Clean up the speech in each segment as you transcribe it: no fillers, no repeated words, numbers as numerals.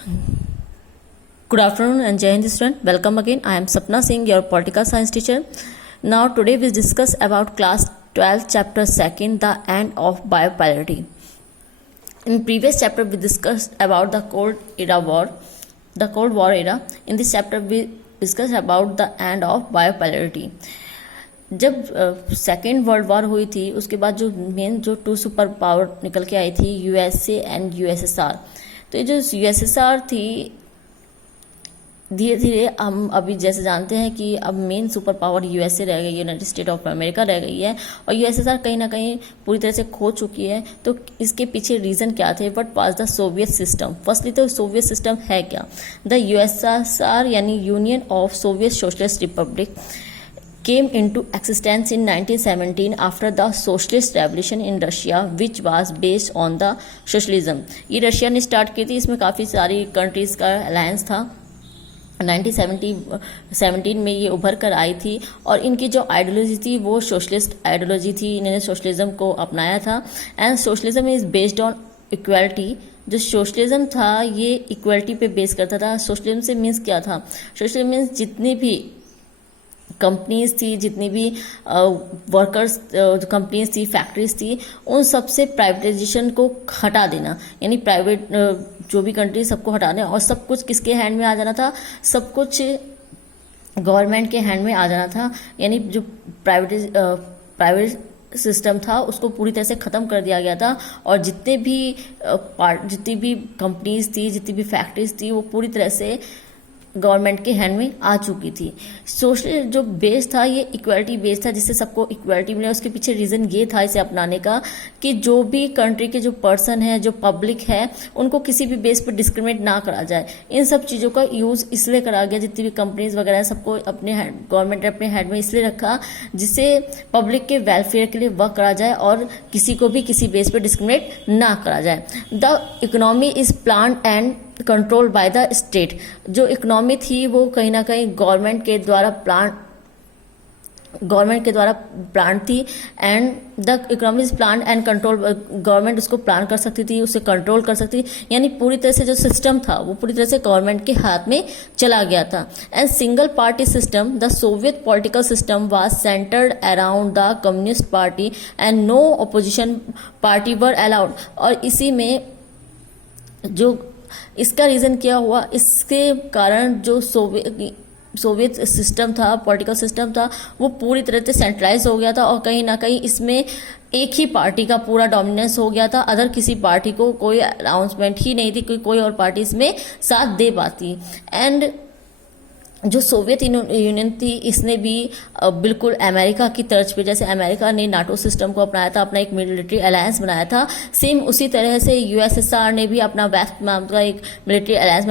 Good afternoon and Jai Hind student. Welcome again. I am Sapna Singh, your political science teacher. Now today we discuss about class 12 chapter 2, the end of biopolarity. In previous chapter we discussed about the Cold War era. In this chapter we discussed about the end of biopolarity. जब second world war हुई थी उसके बाद जो main जो to super power निकल के आई थी यूएसए एंड यूएसएसआर. तो ये जो यूएसएसआर थी धीरे धीरे हम अभी जैसे जानते हैं कि अब मेन सुपर पावर यूएसए रह गई है, यूनाइटेड स्टेट ऑफ अमेरिका रह गई है और यूएसएसआर कहीं ना कहीं पूरी तरह से खो चुकी है. तो इसके पीछे रीज़न क्या थे? What was the Soviet system? Firstly तो सोवियत सिस्टम है क्या? द यूएसएसआर यानी union of Soviet socialist Republic came into existence in 1917 after the socialist revolution in Russia, which was based on the socialism. ये Russia ने start की थी. इसमें काफ़ी सारी कंट्रीज़ का अलायंस था. 1917 में ये उभर कर आई थी और इनकी जो आइडियोलॉजी थी वो सोशलिस्ट आइडियोलॉजी थी. इन्होंने सोशलिज्म को अपनाया था and socialism is based on equality. जो सोशलिज्म था ये इक्वालिटी पे बेस करता था. सोशलिज्म से मीन्स क्या था? सोशलिज्म मीन्स जितनी भी कंपनीज थी, जितनी भी वर्कर्स कंपनीज थी, फैक्ट्रीज थी, उन सब से प्राइवेटाइजेशन को हटा देना. यानी प्राइवेट जो भी कंट्री सबको हटाना और सब कुछ किसके हैंड में आ जाना था? सब कुछ गवर्नमेंट के हैंड में आ जाना था. यानी जो प्राइवेट सिस्टम था उसको पूरी तरह से ख़त्म कर दिया गया था और जितनी भी कंपनीज थी, जितनी भी फैक्ट्रीज थी वो पूरी तरह से गवर्नमेंट के हैंड में आ चुकी थी. सोशल जो बेस था ये इक्वालिटी बेस था जिससे सबको इक्वालिटी मिले. उसके पीछे रीज़न ये था इसे अपनाने का कि जो भी कंट्री के जो पर्सन है, जो पब्लिक है, उनको किसी भी बेस पर डिस्क्रिमिनेट ना करा जाए. इन सब चीज़ों का यूज़ इसलिए करा गया. जितनी भी कंपनीज वगैरह सबको अपने गवर्नमेंट ने अपने हैंड में इसलिए रखा जिससे पब्लिक के वेलफेयर के लिए वर्क करा जाए और किसी को भी किसी बेस पर डिस्क्रिमिनेट ना करा जाए. The economy is plan and control by the state. जो इकोनॉमी थी वो कहीं ना कहीं गवर्नमेंट के द्वारा प्लान थी and the economy is plan and control. Government उसको प्लान कर सकती थी, उसे कंट्रोल कर सकती थी. यानी पूरी तरह से जो सिस्टम था वो पूरी तरह से गवर्नमेंट के हाथ में चला गया था. And single party system, the Soviet political system was centred around the communist party and no opposition party were allowed. और इसी में जो इसका रीज़न क्या हुआ? इसके कारण जो सोवियत सिस्टम था, पॉलिटिकल सिस्टम था, वो पूरी तरह से सेंट्रलाइज हो गया था और कहीं ना कहीं इसमें एक ही पार्टी का पूरा डोमिनेंस हो गया था. अदर किसी पार्टी को कोई अनाउंसमेंट ही नहीं थी कि कोई और पार्टी इसमें साथ दे पाती. एंड जो सोवियत यूनियन थी इसने भी बिल्कुल अमेरिका की तर्ज पे, जैसे अमेरिका ने नाटो सिस्टम को अपनाया था, अपना एक मिलिट्री अलायंस बनाया था, सेम उसी तरह से यूएसएसआर ने भी अपना वेस्ट नाम का एक मिलिट्री अलायंस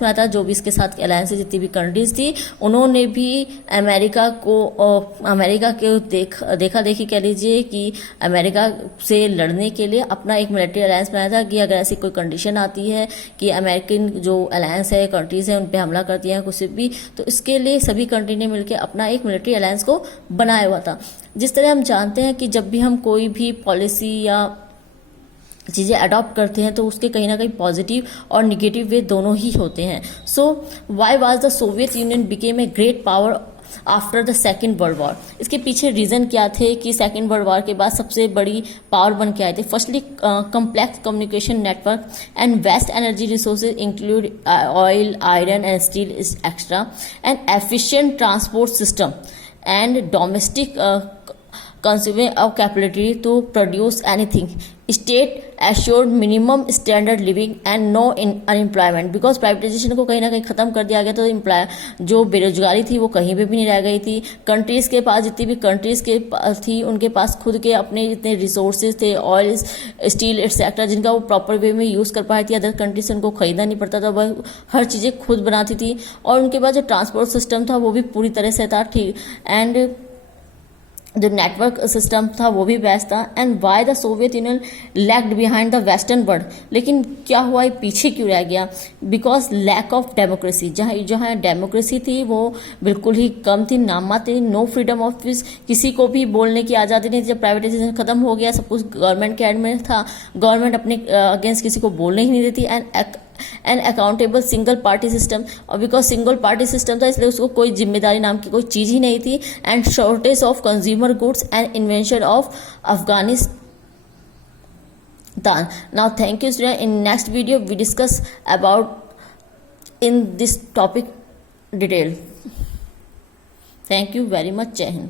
बनाया था. जो भी इसके साथ अलायंस जितनी भी कंट्रीज थी उन्होंने भी अमेरिका के देखा देखी कह लीजिए कि अमेरिका से लड़ने के लिए अपना एक मिलिट्री अलायंस बनाया था कि अगर ऐसी कोई कंडीशन आती है कि अमेरिकन जो अलायंस है, कंट्रीज है, उन पर हमला करती हैं कुछ भी, तो इसके लिए सभी कंट्री ने मिलकर अपना एक मिलिट्री अलायंस को बनाया हुआ था. जिस तरह हम जानते हैं कि जब भी हम कोई भी पॉलिसी या चीज़ें अडॉप्ट करते हैं तो उसके कहीं ना कहीं पॉजिटिव और निगेटिव वे दोनों ही होते हैं. So why was the Soviet union became a great power after the second world war? इसके पीछे रीज़न क्या थे कि सेकेंड वर्ल्ड वॉर के बाद सबसे बड़ी पावर बन के आए थे? Firstly complex communication network and vast energy resources include oil, iron and steel is extra and efficient transport system and domestic conserving of capability to produce anything. State assured minimum standard living and no unemployment. Because privatisation को कहीं ना कहीं ख़त्म कर दिया गया तो जो बेरोजगारी थी वो कहीं पे भी नहीं रह गई थी. कंट्रीज़ के पास जितनी भी कंट्रीज़ के पास थी उनके पास खुद के अपने जितने रिसोर्सेज थे, ऑयल, स्टील एक्सेट्रा, जिनका वो प्रॉपर वे में यूज़ कर पाई थी. अदर कंट्रीज से उनको खरीदना नहीं पड़ता था, वह हर चीज़ें खुद बनाती थी. और उनके पास जो ट्रांसपोर्ट सिस्टम था वो भी पूरी तरह से था ठीक. एंड जो नेटवर्क सिस्टम था वो भी बेस्ट था. And why the Soviet Union lagged behind the western world? लेकिन क्या हुआ, ये पीछे क्यों रह गया? Because lack of democracy. जहाँ डेमोक्रेसी थी वो बिल्कुल ही कम थी, नामात्र. नो फ्रीडम ऑफ स्पीच, किसी को भी बोलने की आज़ादी नहीं थी. जब प्राइवेटाइजेशन खत्म हो गया, सब कुछ गवर्नमेंट के हैंड में था, गवर्नमेंट अपने अगेंस्ट किसी को बोलने ही नहीं देती. And an accountable single party system, और बिकॉज सिंगल पार्टी सिस्टम था इसलिए उसको कोई जिम्मेदारी नाम की कोई चीज़ ही नहीं थी, and shortage of consumer goods and invention of Afghanistan. Now thank you students. In next video we discuss about in this topic detail. Thank you very much. Jai Hind.